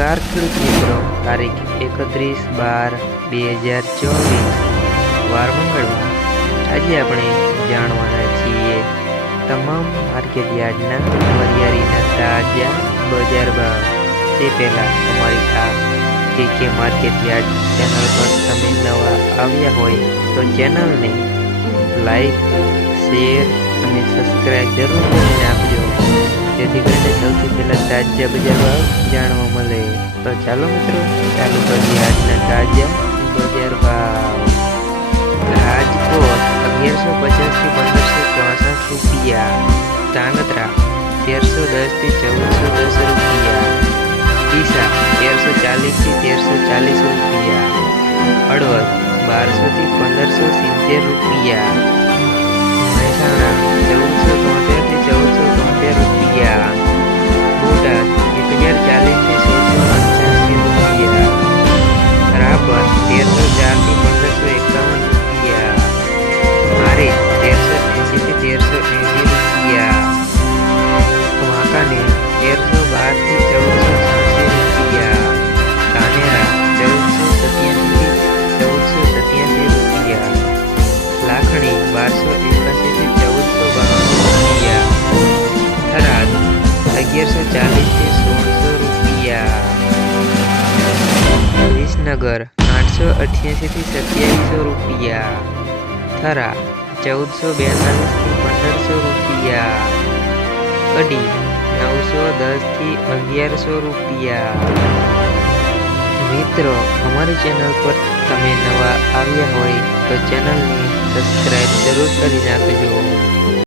નમસ્કાર ખેડૂત મિત્રો, તારીખ 31/12/2024 વાર મંગળવાર। આજે આપણે જાણવાના છીએ તમામ માર્કેટ યાર્ડના વરિયાળીના તાજા બજાર ભાવ। તે પહેલાં અમારી આ કે માર્કેટ યાર્ડ ચેનલ પર તમે નવા આવ્યા હોય તો ચેનલને લાઈક, શેર અને સબસ્ક્રાઈબ જરૂર કરી નાખજો, જેથી કરીને સૌથી પહેલાં તાજા બજાર ભાવ જાણવા મળે। તો ચાલો મિત્રો, ચાલુ કરીએ આજના તાજા બજાર ભાવ। રાજકોટ 1150 થી 1564 રૂપિયા, ધાંગધ્રા 1310 થી 1410 રૂપિયા, ડીસા 1340 થી 1340 રૂપિયા, હળવદ 1200 થી 1570 રૂપિયા, મહેસાણા 1473 થી 1473 રૂપિયા, બોટાદ 1040 થી 1685 રૂપિયા, રાપર 1304 થી 1551 રૂપિયા, હારીજ 1380 થી 1380 રૂપિયા, વાંકાનેર 1312 થી 1486 રૂપિયા, ધાનેરા 1487 થી 1487 રૂપિયા, લાખણી 1281 થી 1492 રૂપિયા, થરાદ 1140 થી 1600 રૂપિયા, વિસનગર 888 થી 2700 રૂપિયા, થરા 1442 થી 1500 રૂપિયા, કડી 910 થી 1100 રૂપિયા। મિત્રો, અમારી ચેનલ પર તમે નવા આવ્યા હોય તો ચેનલને સબસ્ક્રાઈબ જરૂર કરી નાખજો।